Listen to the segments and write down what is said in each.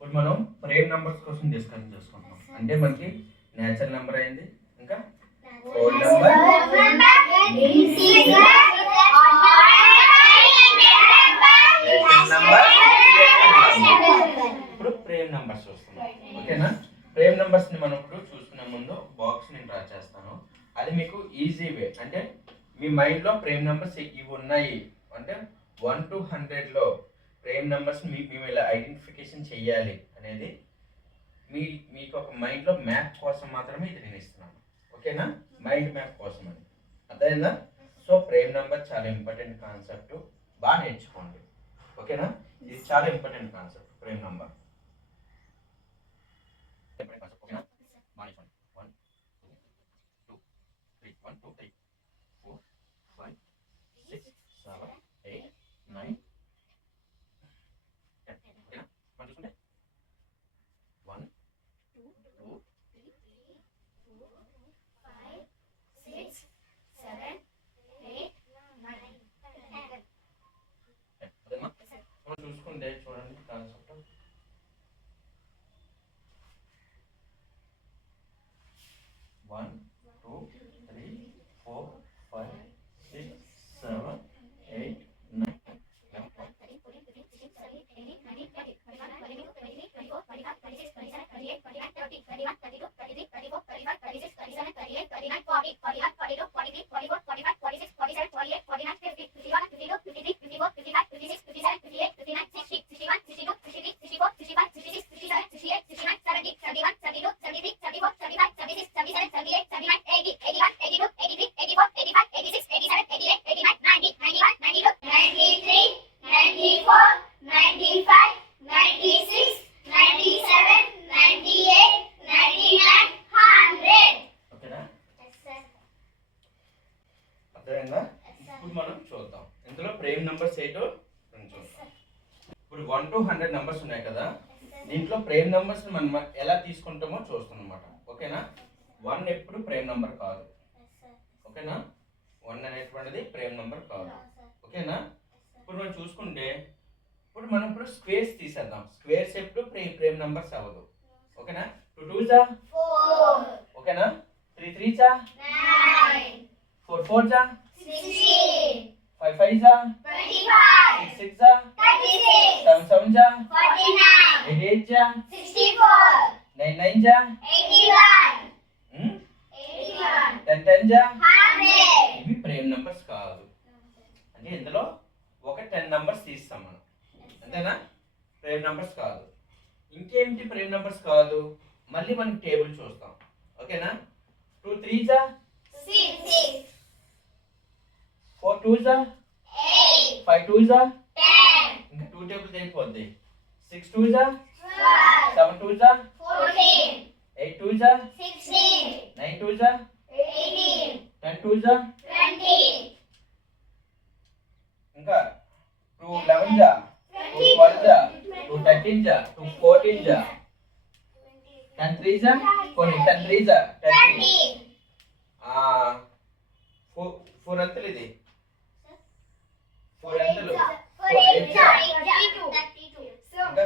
ఇప్పుడు మనం prime numbers కోసం డిస్కస్ చేసుకుంటున్నాం. అంటే మనకి నేచురల్ నెంబర్ అయింది, ఇంకా హోల్ నెంబర్, ఇప్పుడు ప్రైమ్ నంబర్స్ చూస్తున్నాం. ఓకేనా? ప్రైమ్ నంబర్స్ ని మనం ఇప్పుడు చూసుకునే ముందు బాక్స్ ని డ్రా చేస్తాను. అది మీకు ఈజీ వే. అంటే మీ మైండ్ లో ప్రైమ్ నంబర్స్ ఇవి ఉన్నాయి అంటే 1 to 100 లో ప్రైమ్ నంబర్స్ మేము ఇలా ఐడెంటిఫికేషన్ చెయ్యాలి అనేది మీకు ఒక మైండ్ లో మ్యాప్ కోసం మాత్రమే ఇది నేను ఇస్తున్నాను. ఓకేనా? మైండ్ మ్యాప్ కోసం అని అర్థమైందా? సో ప్రైమ్ నెంబర్ చాలా ఇంపార్టెంట్ కాన్సెప్ట్, బాగా నేర్చుకోండి. ఓకేనా? ఇది చాలా ఇంపార్టెంట్ కాన్సెప్ట్ ప్రైమ్ నెంబర్. ఓకేనా? బాగా నేర్చుకోండి. 1 2 3 1 2 3 4 5 6 7 8 9 10. ఓకేనా? మనం చూసుకుంటే 1 2 3 4 5 6 7 8 9 10. అదేమా? మనం చూసుకుంటే చూడండి కాన్సెప్ట్ 1 2 3 4 5 6 7 8 9 ఇప్పుడు మనం చూద్దాం ఇందులో ప్రైమ్ నంబర్స్ ఏంటో చూద్దాం. ఇప్పుడు 1 to 100 నంబర్స్ ఉన్నాయి కదా, దీంట్లో ప్రైమ్ నంబర్స్ మనం ఎలా తీసుకుంటామో చూస్తాం అన్నమాట. ఓకేనా? 1 ఎప్పుడు ప్రైమ్ నంబర్ కాదు. ఓకేనా? 1 అనేటువంటిది ప్రైమ్ నంబర్ కాదు. ఓకేనా? ఇప్పుడు మనం చూసుకుంటే ఇప్పుడు స్క్వేర్స్ తీసేద్దాం. స్క్వేర్స్ ఎప్పుడు ప్రైమ్ నంబర్స్ అవ్వదు. ఓకేనా? 2 2 జా 4. ఓకేనా? 3 3 జా 9. 4 4 జా 16. 5 5 జా 25. 6 6 జా 36. 7 7 జా 49. 8 8 జా 64. 9 9 జా 81. 81. 10 10 జా 100. ఇవి ప్రైమ్ నంబర్స్ కాదు. అంటే ఇందులో ఒక 10 నంబర్స్ తీస్తాం మనం. అంతేనా? ప్రైమ్ నంబర్స్ కాదు. ఇంకేంటి ప్రైమ్ నంబర్స్ కాదు? మళ్ళీ మనం టేబుల్ చూస్తాం. ఓకేనా? 2 3 జా 6. 4 2 జా 8. 5 2 జా 10. ఇంకా 2 టేబుల్ అయిపోద్ది. 6 2 జా 12. 7 2 జా 14. 8 2 జా 16. 9 2 జా 18. 10 2 జా 20. ఇంకా 2 11 జా 2 12 జా 2 13 జా 2 14 జా 10 3 జా 10 3 జా 30. 4 అంతలు ఇది 4 అంతలు 4 8 జా 32. ఇంకా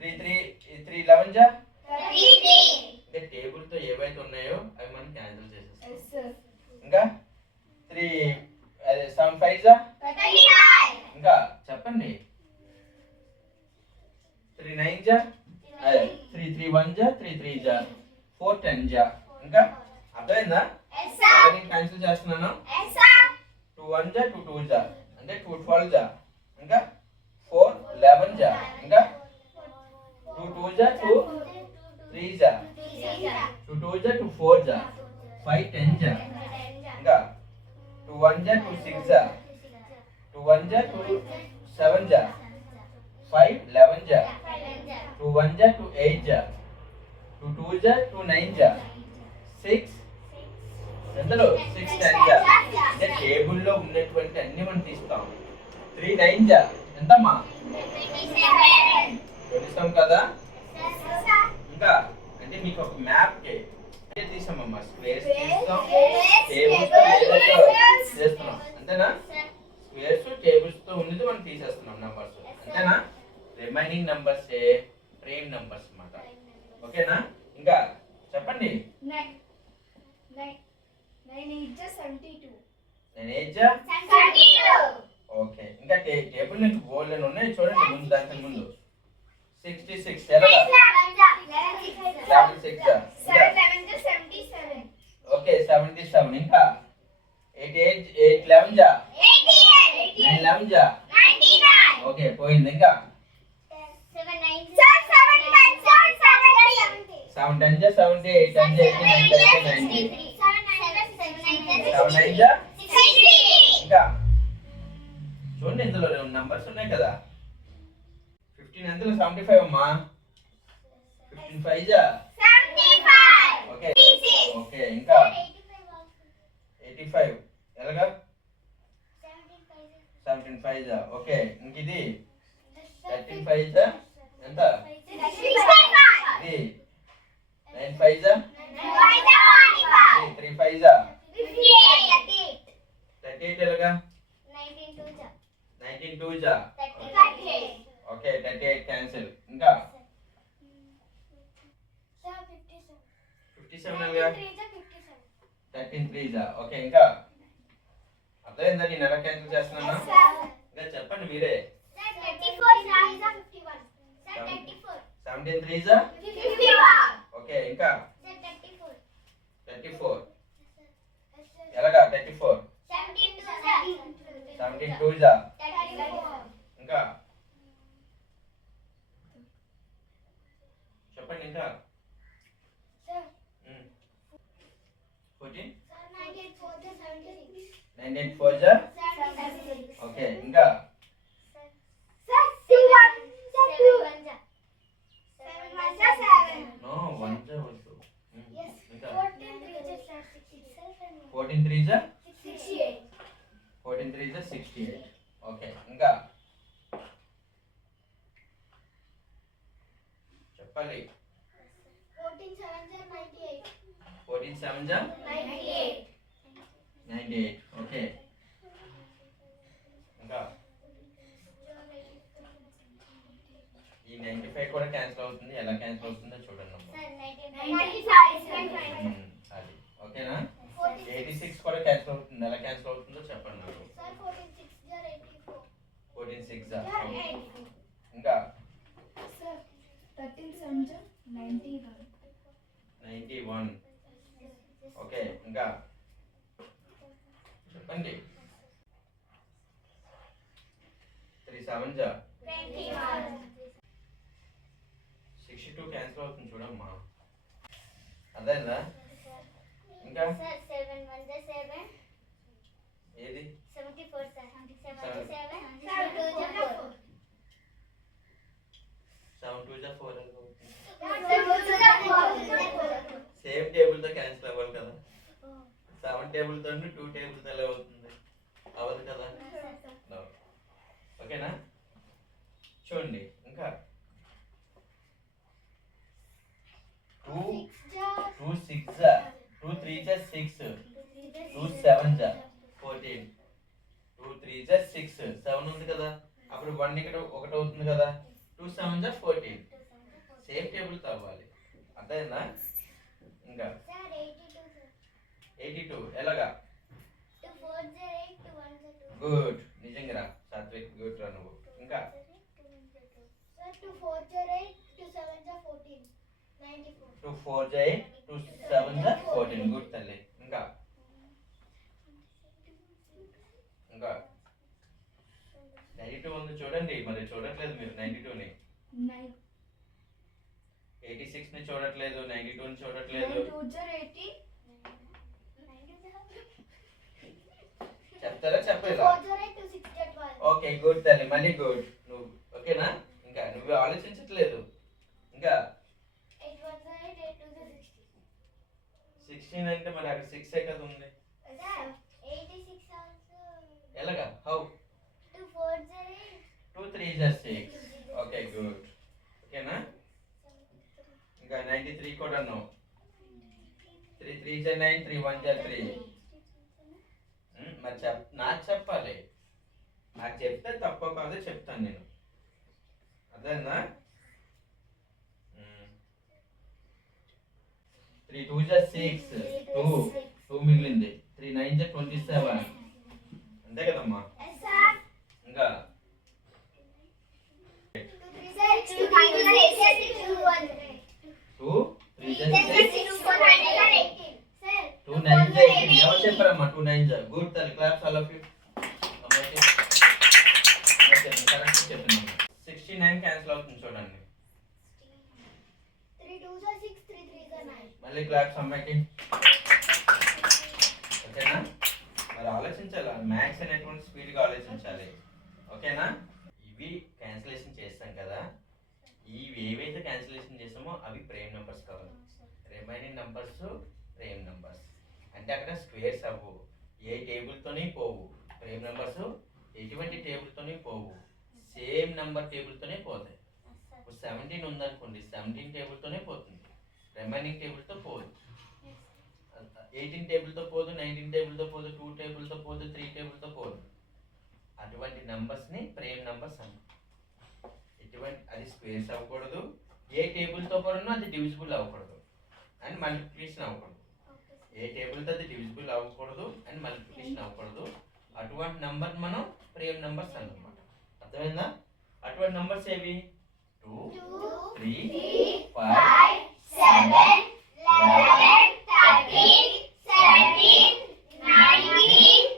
3 3 11 జా 33. అంటే టేబుల్ తో ఏవైతే ఉన్నాయో అవి మనం క్యాన్సిల్ చేసేస్తాం. ఇంకా 3 7 5 జా 35. ఇంకా చెప్పండి 3 9 జా 3 3 1 జా 3 3 జా 4 10 జా. ఇంకా అర్థమైందా? నేను క్యాన్సిల్ చేస్తున్నాను. 2 1 జా 2 2 జా అంటే 2 12 జా. ఇంకా 4 11 జా. ఇంకా 2 2 జా 2 3 జా 2 2 జా 2 4 జా 5 10 జా. ఇంకా 2 1 జా 2 6 జా 2 1 జా 2 7 జా 5 11 జా 2 1 జా 2 8 జా 2 2 జా 2 9 జా 6 ఎంతలో 6 10 జా. అంటే టేబుల్లో ఉన్నటువంటి అన్ని మనం తీస్తాం. 3 9 జా ఎంతమ్మా 27 కదా. ఇంకా అంటే మీకు ఒక మ్యాప్ తీసామమ్మా. స్క్వేర్స్ తీస్తాం, టేబుల్స్ చేస్తున్నాం. అంతేనా? స్క్వేర్స్ టేబుల్స్ తో ఉన్నది మనం తీసేస్తున్నాం నంబర్స్. అంతేనా? రిమైనింగ్ నంబర్స్ ప్రైమ్ నంబర్స్ అన్నమాట. ఓకేనా? ఇంకా చెప్పండి. 9 8 72. 9 8 ఓకే. ఇంకా టేబుల్ నుంచి బోల్డ్ అని ఉన్నాయి చూడండి ముందు దాని ముందు. 66 ఎలాగా? 11 6 77. ఓకే 77. ఇంకా 88 8 11 9 11 ఓకే పోయింది. ఇంకా 7 10 70 8 10 80 90 7 9 ఇంకా చూడండి ఇందులో రెండు నంబర్స్ ఉన్నాయి కదా. 15 ఎంతలో 75 అమ్మా. 15 5 ఓకే ఓకే. ఇంకా 85 ఎలాగా? 17 5 ఓకే. ఇంక ఇది 13 5 ఎంత? ఇది 9 5 3 5 38 ఎలాగా? 19 2 ఓకే 38 క్యాన్సిల్. ఇంకా 57 ఎలాగా? 13 3 ఓకే. ఇంకా అర్థమైందా నేను ఎలా క్యాన్సిల్ చేస్తున్నాను? ఇంకా చెప్పండి మీరే. 17 3 ఓకే. ఇంకా 34 ఎలాగా? 34 17 2 ఇంకా చెప్పండి. ఇంకా 14 98 4 ఓకే. ఇంకా నో 1 వద్దు. ఇంకా 14 3 14 3 68 ఓకే. ఇంకా చెప్పాలి. 14 7 98 ఓకే. ఇంకా ఈ 95 కూడా క్యాన్సిల్ అవుతుంది. ఎలా క్యాన్సిల్ అవుతుందో చూడండి అమ్మా. అది ఓకేనా? 86 కూడా క్యాన్సిల్ అవుతుంది. ఎలా క్యాన్సిల్ అవుతుందో చెప్పండి నాకు. 14 6 ఇంకా 13 7 91 ఓకే. ఇంకా చెప్పండి. 3 7 62 క్యాన్సిల్ అవుతుంది చూడమ్మా. అదేనా? ఇంకా ఏది? 7 2 4 సేమ్ టేబుల్ తో క్యాన్సిల్ అవ్వాలి కదా. 7 టేబుల్ తో 2 టేబుల్ తో ఎలా అవుతుంది? అవ్వదు కదా. No. ఓకేనా? చూడండి. ఇంకా 2 2 6 2 3 6 2 7 14 2 3 6 7 ఉంది కదా. అప్పుడు 1 ఇక్కడ ఒకటి అవుతుంది కదా. 2 7 14 సేమ్ టేబుల్ తో అవ్వాలి. అర్థమైందా? ఇంకా 82 ఎలాగా? గుడ్. నిజంగా రా సాత్విక్. గుడ్ రా నువ్వు. ఇంకా 2 4 8 2 7 14 గుడ్ తల్లి. ఇంకా ఇంకా 92 ఉంది చూడండి. మరి చూడట్లేదు మీరు 92ని. 86 ని చూడట్లేదు. 92 ని చూడట్లేదు. చెప్తారా చెప్పలేదా? ఓకే గుడ్ తల్లి. మళ్ళీ గుడ్ నువ్వు. ఓకేనా? ఇంకా నువ్వు ఆలోచించట్లేదు. ఇంకా 16 అంటే మరి అక్కడ 6 కదా ఉంది. ఎలాగా? హౌ? 2 3 6 okay good. ఓకేనా? ఇంకా 93 కూడా నో. 3 3 9 3 1 3 మరి నాకు చెప్పాలి. నాకు చెప్తే తప్ప కాదో చెప్తాను నేను. అదేనా? 3 2 6 2 మిగిలింది 3 9 27 అంతే కదమ్మా ఇంకా 2 3 2 9 ఎవరు చెప్పారమ్మా 2 9 గుడ్ తల్లి క్లాప్స్ ఆల్ ఆఫ్ యూ అమ్మాయికి కరెక్ట్ చెప్పినాము 69 క్యాన్సిల్ అవుతుంది చూడండి మళ్ళీ క్లాప్స్ అమ్మాయికి ఓకేనా మరి ఆలోచించాలి మ్యాథ్స్ అనేటువంటి స్పీడ్గా ఆలోచించాలి ఓకేనా ఇవి క్యాన్సిలేషన్ చేస్తాం కదా ఇవి ఏవైతే క్యాన్సిలేషన్ చేస్తామో అవి ప్రైమ్ నెంబర్స్ కావాలి రిమైనింగ్ నెంబర్స్ ప్రైమ్ నెంబర్స్ అంటే అక్కడ స్క్వేర్స్ అవ్వు ఏ టేబుల్తోనే పోవు ప్రైమ్ నెంబర్స్ ఎటువంటి టేబుల్తోనే పోవు సేమ్ నెంబర్ టేబుల్తోనే పోతాయి ఇప్పుడు 17 ఉందనుకోండి 17 టేబుల్తోనే పోతుంది రిమైనింగ్ టేబుల్తో పోదు 18 టేబుల్తో పోదు 19 టేబుల్తో పోదు 2 టేబుల్తో పోదు 3 టేబుల్తో పోదు అటువంటి నెంబర్స్ని ప్రైమ్ నెంబర్స్ అంటారు ఎటువంటి అది స్క్వేర్స్ అవ్వకూడదు ఏ టేబుల్తో కూడా అది డివిజిబుల్ అవ్వకూడదు అండ్ మల్టిప్లికేషన్ అవ్వకూడదు ఏ టేబుల్తో అది డివిజిబుల్ అవ్వకూడదు అండ్ మల్టిప్లికేషన్ అవ్వకూడదు అటువంటి నెంబర్ మనం ప్రైమ్ నెంబర్స్ అన్నమాట అర్థమైందా అటువంటి నెంబర్స్ ఏవి 2 3 5 7 11 13 17 19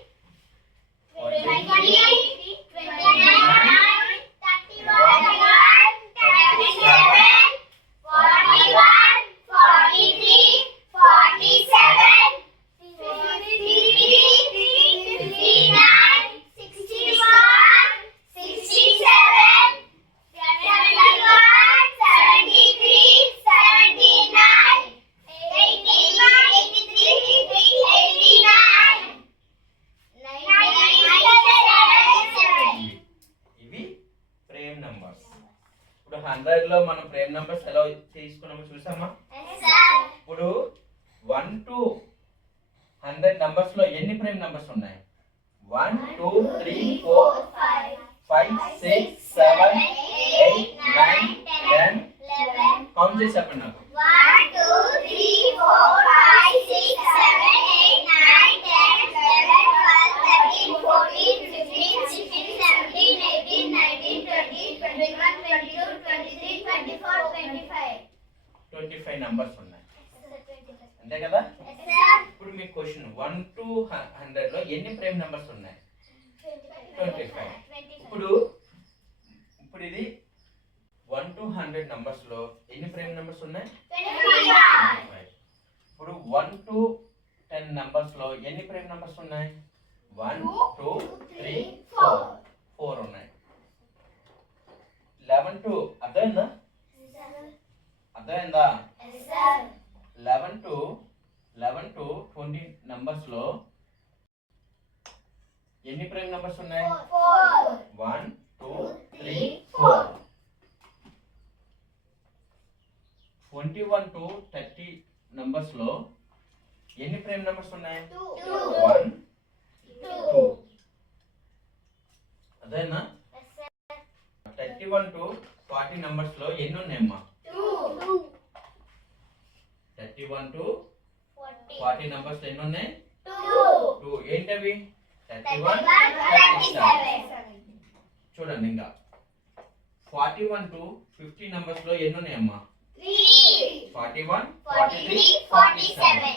100 లో మనం ప్రైమ్ నంబర్స్ ఎలా తీసుకున్నామో చూసామా ఇప్పుడు 1 to 100 నంబర్స్ లో ఎన్ని ప్రైమ్ నంబర్స్ ఉన్నాయి 1 2 3 4 5 6 7 8 9 10 11 కౌంట్ చేసి చెప్పండి నాకు 1 2 3 4 5 6 7 8 9 10 11 12 13 14 15 16 17 18 19 20 21 22 23 24 25 25 నంబర్స్ ఉన్నాయి అంతే కదా ఇప్పుడు మీ క్వశ్చన్ 1 to 100 లో ఎన్ని ప్రైమ్ నంబర్స్ ఉన్నాయి 25 ఇప్పుడు ఇది 1 to 100 నంబర్స్ లో ఎన్ని ప్రైమ్ నంబర్స్ ఉన్నాయి 25 ఇప్పుడు 1 to 10 నంబర్స్ లో ఎన్ని ప్రైమ్ నంబర్స్ ఉన్నాయి 1 2 3 4 4 ఉన్నాయి 11 to అర్థమైందా 11 to 20 నంబర్స్ లో ఎన్ని ప్రైమ్ నంబర్స్ ఉన్నాయి 1 2 3 4 21 to 30 నంబర్స్ లో ఎన్ని ప్రైమ్ నంబర్స్ ఉన్నాయి 1 2 అదేనా 31 to 40 నంబర్స్ లో ఎన్ని ఉన్నాయమ్మా 31 to 40 నంబర్స్ లో ఎన్ని ఉన్నాయి 2 ఏంటవి 31 37 చూడండి ఇంకా 41 to 50 నంబర్స్ లో ఎన్ని ఉన్నాయమ్మా 41 43 47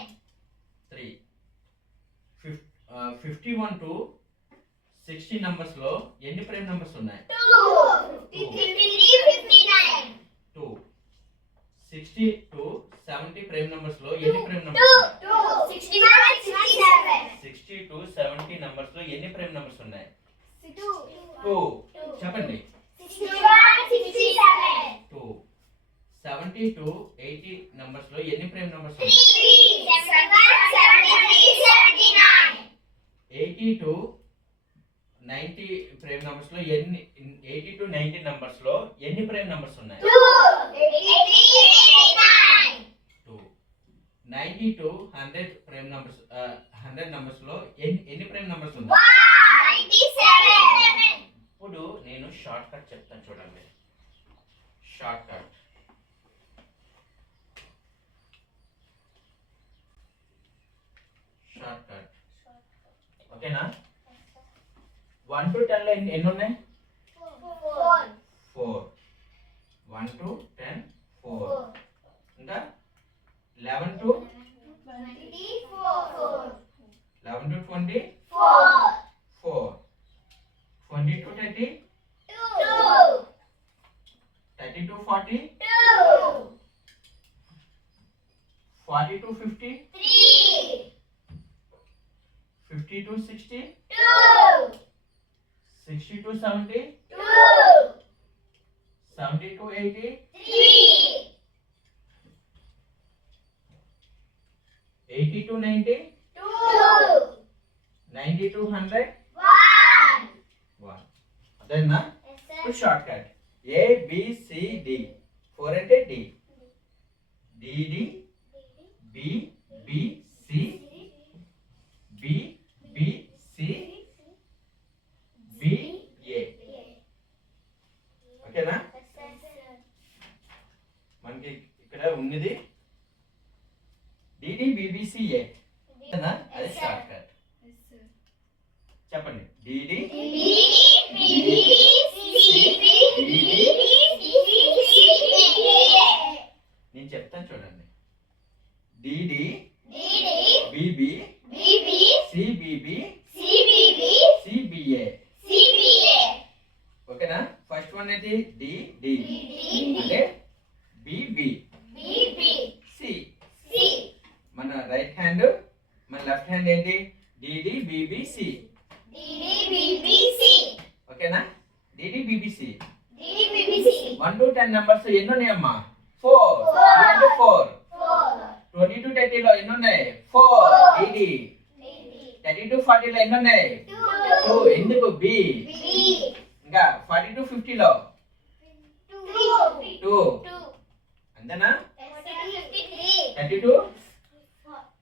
3 51 to 60 నంబర్స్ లో ఎన్ని ప్రైమ్ నంబర్స్ ఉన్నాయి 2 60 to 70 ప్రైమ్ నంబర్స్ లో ఎన్ని ప్రైమ్ నంబర్స్ 60 to 70 నంబర్స్ లో ఎన్ని ప్రైమ్ నంబర్స్ ఉన్నాయి 2 చెప్పండి 2 70 to 80 నంబర్స్ లో ఎన్ని ప్రైమ్ నంబర్స్ ఉన్నాయి 80 to 90 ప్రైమ్ నంబర్స్ లో ఎన్ని 80 to 90 నంబర్స్ లో ఎన్ని ప్రైమ్ నంబర్స్ ఉన్నాయి 2 90 to 100 ప్రైమ్ నంబర్స్ 100 నంబర్స్ లో ఎన్ని ప్రైమ్ నంబర్స్ ఉన్నాయి 97 ఇప్పుడు నేను షార్ట్ కట్ చెప్తాను చూడండి షార్ట్ కట్ ఓకేనా 1 to 10 లో ఎన్ని ఉన్నాయి 4 1 to 10 4 ఇంకా 11 to 20 4 20 to 30 30 to 40 40 to 50 50 to 60 60 to 70 70 to 80 80 to 90 90 to 100 1 అదేనా ఇప్పుడు short cut A B C D 4 అంటే D D D B B C B B C B A ఓకేనా మనకి ఇక్కడ ఉన్నది DD BBCA అది షార్ట్ కట్ చెప్పండి DD నేను చెప్తాను చూడండి DD BB CBB CBA ఓకేనా ఫస్ట్ వన్ అయితే DD అంటే BB C మన రైట్ హ్యాండ్ మన లెఫ్ట్ హ్యాండ్ ఏంటి DD BBC ఓకేనా DD BBC 1 to 10 నెంబర్స్ ఎన్ని ఉన్నాయమ్మా 4 4 20 to 30 లో ఎన్ని ఉన్నాయి 4 DD 30 to 40 లో ఎన్ని ఉన్నాయి 2 ఎందుకు B ఇంకా 40 to 50 లో 2 అంతేనా 32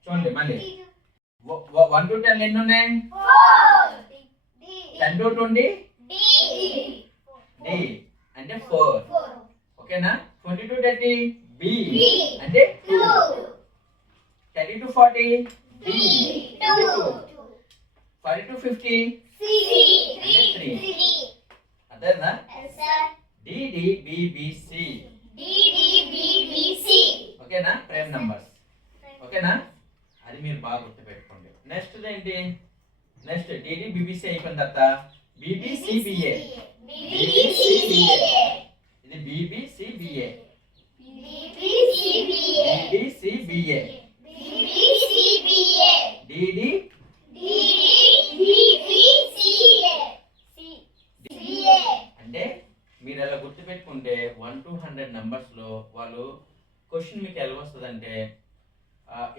చూడండి మళ్ళీ 1 to 10 ఎన్ని ఉన్నాయి 10 to 20 D అంటే 4 ఓకేనా 20 to 30 B అంటే 2 30 to 40 B అంటే 2 40 to 50 అంటే 3 అదేనా DD BBC ఓకేనా ప్రైమ్ నంబర్స్ ఓకేనా అది మీరు బాగా గుర్తుపెట్టుకోండి నెక్స్ట్ ఏంటి నెక్స్ట్ DD BBC అయిపోయిన తర్వాత BBCBA ఇది BBCBA BBCBA DD అంటే మీరు అలా గుర్తుపెట్టుకుంటే 1 to 100 నెంబర్స్ లో వాళ్ళు క్వశ్చన్ మీకు ఎలా వస్తుందంటే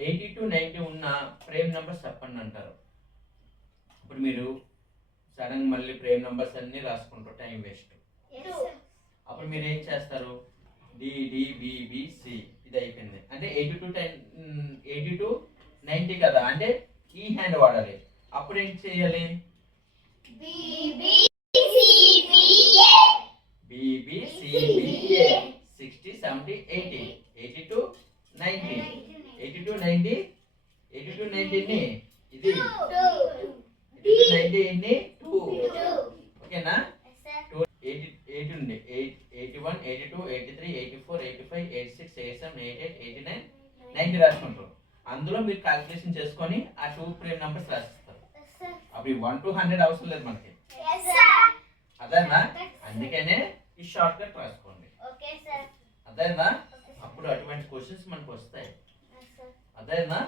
80 to 90 ఉన్న ప్రైమ్ నెంబర్స్ చెప్పండి అంటారు. ఇప్పుడు మీరు సడన్ మళ్ళీ ప్రైమ్ నెంబర్స్ అన్ని రాసుకుంటారు టైం వేస్ట్. అప్పుడు మీరు ఏం చేస్తారు DDBBC ఇది అయిపోయింది అంటే 80 to 90 కదా అంటే ఈ హ్యాండ్ వాడాలి. అప్పుడు ఏం చేయాలి BBCBA 60 70 80 80 to 90 80 to 90 80 to 90 ని ఇది 80 to 90 ని 2 ఓకేనా 80 ఉంది 81 82 83 84 85 86 87 88 89 90 రాసుకుంటారు. అందులో మీరు క్యాలిక్యులేషన్ చేసుకొని ఆ 2 ప్రైమ్ నంబర్స్ రాసిస్తారు. అవి 1 to 100 అవసరం లేదు మనకి అదేనా అందుకనే ఈ షార్ట్ కట్ రాసుకోండి అదేనా అప్పుడు అటువంటి క్వశ్చన్స్ మనకు వస్తాయి అదేనా